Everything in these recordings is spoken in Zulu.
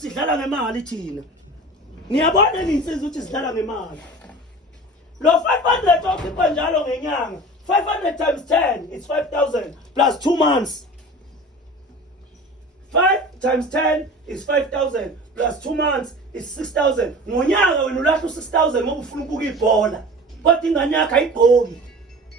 sidlala ngemali thina. Niyabona insizwa ukuthi sidlala ngemali. Lo 500 okhipha njalo ngenyanga. 500 times 10 is 5,000 plus 2 months. 5 times 10 is 5,000 plus 2 months is 6,000. Ngonyaka wena ulahla 6,000 ngoba ufuna ukubuka ibhola. Kodwa ingane yakhe ayibhoki.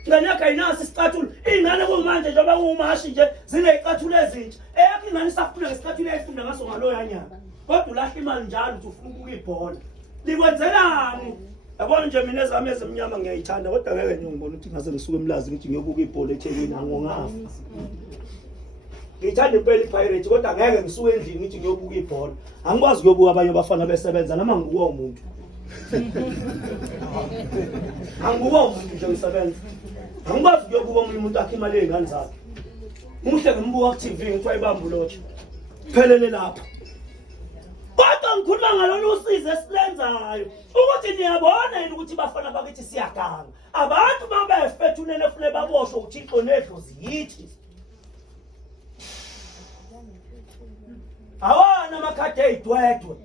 Ingane yakhe ayinaso isicathulo. Ingane kumanje njengoba ngumashi nje zinezicathulo ezintsha. Eyakhe ingane isafuna ngesicathulo eyifunda ngaso ngaloya nyaka. Kodwa ulahla imali njalo ukuthi ufuna ukubuka ibhola. Likwenzelani? Yabona nje mina ezami ezimnyama ngiyayithanda kodwa ngeke ngiyongibona ukuthi ngaze ngisuke emlazi ukuthi ngiyobuka ibhola eThekwini angongafa. Ngithanda impela iPirate kodwa ngeke ngisuke endlini ngithi ngiyobuka ibhola. Angikwazi ukuyobuka abanye abafana besebenza noma ngikuwa umuntu. Angikuwa umuntu nje usebenza. Angikwazi ukuyobuka umuntu akhe imali ezingane zakhe. Muhle ngimbuka ku TV ngithi ayibamba ulotsha. Phelele lapha. Kodwa ngikhuluma ngalolu usizo esilenzayo ukuthi niyabona yini ukuthi bafana bakithi siyaganga. Abantu babefethunele fune baboshwe uThixo nedlozi yithi. Awana amakhadi eyidwedwe.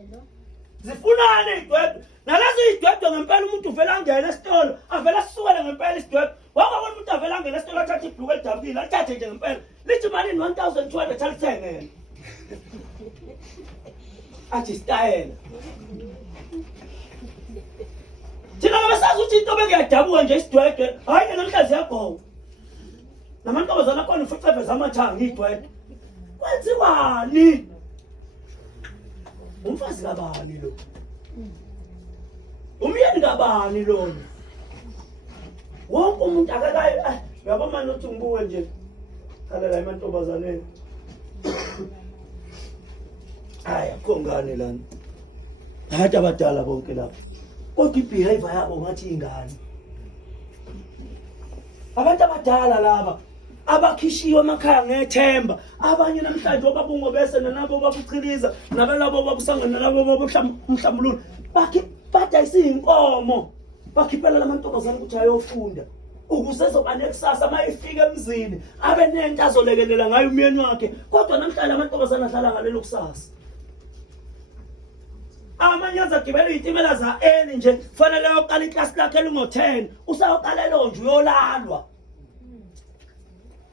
Zifunani idwedwe. Nalazi idwedwe ngempela umuntu uvela angena esitolo, avela sisukele ngempela isidwedwe. Wakubona umuntu avela angena esitolo athathe ibhluku elidabukile, athathe nje ngempela. Lithi imali 1,200 alithengele. Athi style. Thina ngabasazi ukuthi into bekuyadabuka nje isidwedwe, hayi namhlanje yagqoka. Namantombazana khona ufice zamathanga idwedwe. Kwenziwani? Umfazi kabani lo? Umyeni kabani lo? Wonke umuntu akakayi, uyabona manje uthi ngibuke nje. Khala la emantombazaneni. Hayi akongane lana. Hayi abadala bonke lapha. Kodwa ibehavior yabo ngathi ingane. Abantu abadala laba abakhishiwe emakhaya ngethemba, abanye namhlanje obabungo bese nabo babuchiliza, nabalabo babusangana nabo babumhlambulula. Badayisa inkomo. Bakhiphela lamantombazana ukuthi ayofunda. Ukuze zoba nekusasa mayifika emzini, abe nento azolekelela ngayo umyeni wakhe. Kodwa namhlanje amantombazana adlala ngalelo kusasa. Amanye azagibela izitimela za N nje, kufanele uyoqala iclass lakhe lingo-10, usayaqala lonje uyolalwa.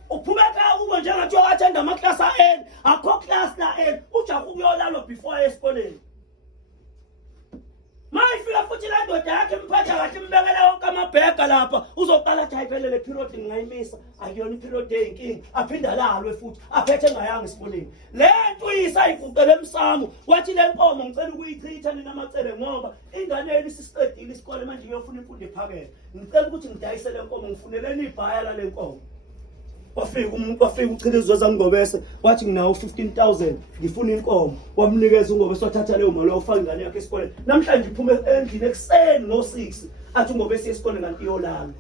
Uphumeka kubo njengathi uyathanda ama-class a-N, akho class la N, ujaha ukuyolalwa before esikoleni. Mayifika futhi la ndoda yakhe imphatha kahle imbekela wonke amabhega lapha, uzoqala athi ayiphelele period ngingayimisa, akuyona iperiod eyinkinga, aphinde alalwe futhi, aphethe engayanga esikoleni. Le nto uyisayiguqele emsamo, wathi le nkomo ngicela ukuyichitha nina amacele ngoba ingane yeli sisiqedile isikole manje ngiyofuna imfundo ephakeme. Ngicela ukuthi ngidayise le nkomo ngifuneleni ibhaya la le nkomo. Wafika umuntu wafika uchilizwe zangobese wathi nginawo 15,000 ngifuna inkomo wamnikeza ungobese wathatha leyo mali ufaka ingane yakhe esikoleni namhlanje iphume endlini ekseni ngo6 athi ungobese esikoleni kanti iyolala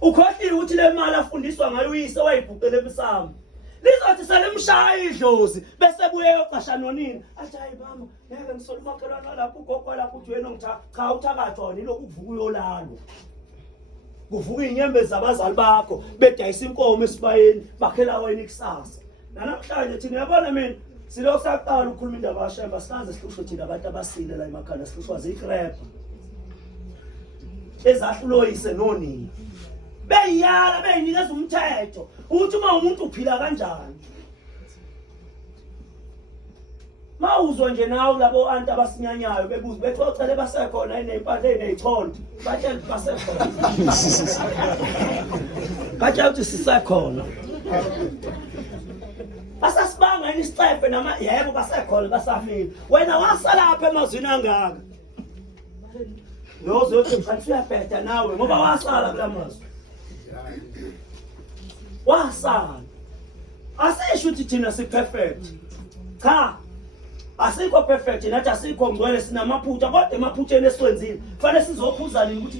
ukhohlile ukuthi le mali afundiswa ngayo uyise wayibhuqele emsamo lizothi selemshaya idlozi bese buye yoqasha nonini athi hayi mama ngeke ngisole umakhelwane lapho ugogo lapho uthi wena cha uthakathwa niloku kuvuka uyolala kuvuka inyembe zabazali bakho bedayisa inkomo esibayeni bakhela wena ikusasa namhlanje thina yabona mina silosaqala ukukhuluma indaba yashemba sisaze sihlushwe thina abantu abasile la emakhaya sihlushwa zikrep ezahluloyise nonini beyala beyinikeza umthetho ukuthi uma umuntu uphila kanjani mawuzwa nje nawo labo anti abasinyanyayo bebuza bethi ocele basekhona inempahla ezichonto batshela basekhona batshela ukuthi sisekhona basasibanga isicefe nama yebo basekhona basafile wena wasala lapha emazwini angaka lozo yothi mfana uyabheda nawe ngoba wasala kula mazwi wasala asisho ukuthi thina si perfect cha asikho perfect nathi asikho ngcwele sinamaphutha kodwa emaphutheni esiwenzile kufanele sizophuza nini ukuthi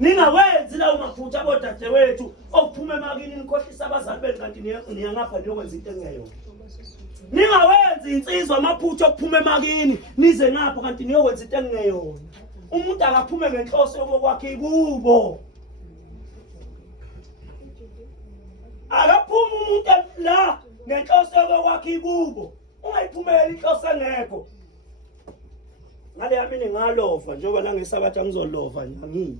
ningawenzi lawo maphutha kodwa dadewethu okuphuma emakini nikhohlisa abazali benu kanti niya ngapha niyokwenza into engeyona ningawenzi insizwa amaphutha okuphuma emakini nize ngapha kanti niyokwenza into engeyona umuntu akaphume ngenhloso yokwakhe kubo nenhloso yokwakha ikubo ungayiphumeli inhloso engekho ngale yami ningalova njengoba nangesabatha ngizolova ngini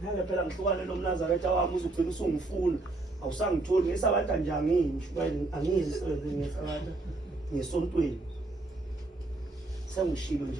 ngeke phela ngihlukane nomnazaretha wami uzugcina usungifuna awusangitholi ngesabatha nje angisho angizi ngesabatha ngesontweni sengishilo nje